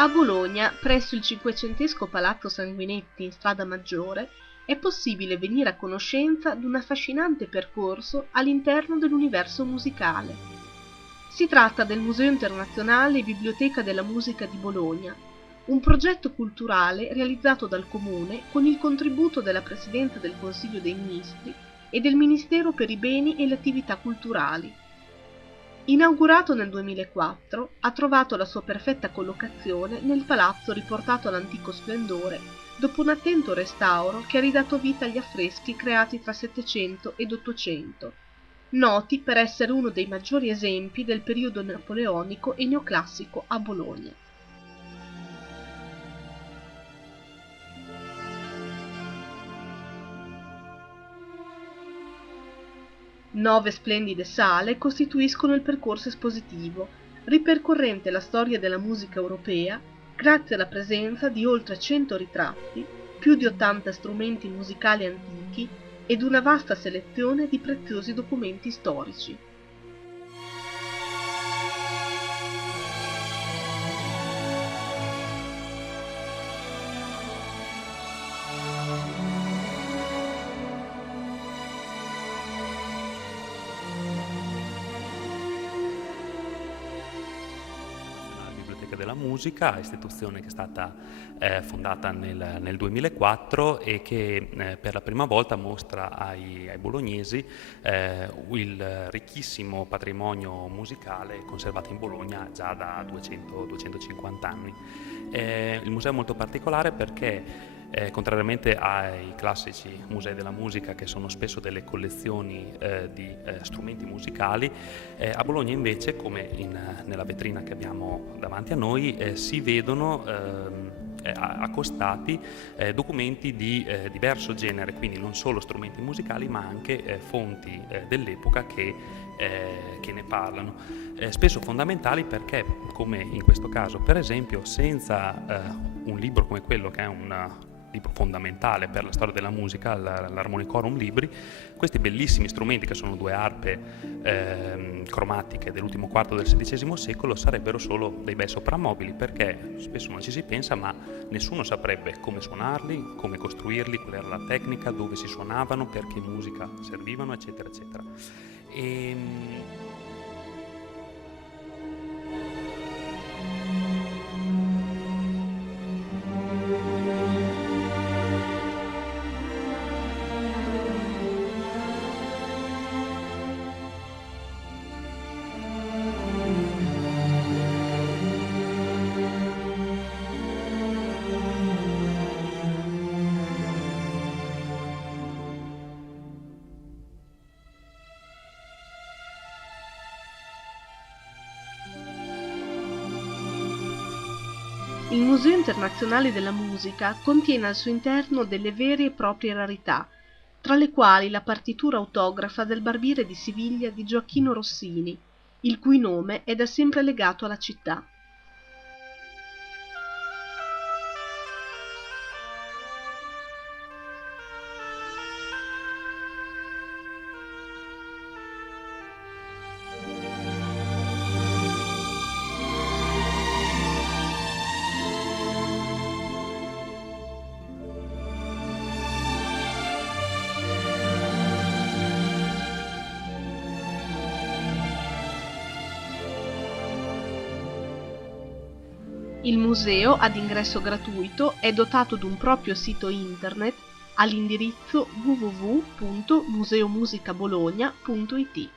A Bologna, presso il cinquecentesco Palazzo Sanguinetti in Strada Maggiore, è possibile venire a conoscenza di un affascinante percorso all'interno dell'universo musicale. Si tratta del Museo Internazionale Biblioteca della Musica di Bologna, un progetto culturale realizzato dal Comune con il contributo della Presidenza del Consiglio dei Ministri e del Ministero per i Beni e le Attività Culturali. Inaugurato nel 2004, ha trovato la sua perfetta collocazione nel palazzo riportato all'antico splendore dopo un attento restauro che ha ridato vita agli affreschi creati tra Settecento ed Ottocento, noti per essere uno dei maggiori esempi del periodo napoleonico e neoclassico a Bologna. Nove splendide sale costituiscono il percorso espositivo, ripercorrente la storia della musica europea grazie alla presenza di oltre 100 ritratti, più di 80 strumenti musicali antichi ed una vasta selezione di preziosi documenti storici. Della Musica, istituzione che è stata fondata nel 2004 e che per la prima volta mostra ai bolognesi il ricchissimo patrimonio musicale conservato in Bologna già da 200-250 anni. Il museo è molto particolare perché contrariamente ai classici musei della musica che sono spesso delle collezioni di strumenti musicali, a Bologna invece, come nella vetrina che abbiamo davanti a noi, si vedono accostati documenti di diverso genere, quindi non solo strumenti musicali ma anche fonti dell'epoca che ne parlano, spesso fondamentali perché, come in questo caso per esempio, senza un libro come quello che è un libro fondamentale per la storia della musica, l'Harmonicorum Libri, questi bellissimi strumenti che sono due arpe cromatiche dell'ultimo quarto del XVI secolo sarebbero solo dei bei soprammobili, perché spesso non ci si pensa ma nessuno saprebbe come suonarli, come costruirli, qual era la tecnica, dove si suonavano, per che musica servivano, eccetera eccetera. Il Museo Internazionale della Musica contiene al suo interno delle vere e proprie rarità, tra le quali la partitura autografa del Barbiere di Siviglia di Gioacchino Rossini, il cui nome è da sempre legato alla città. Il museo, ad ingresso gratuito, è dotato di un proprio sito internet all'indirizzo www.museomusicabologna.it.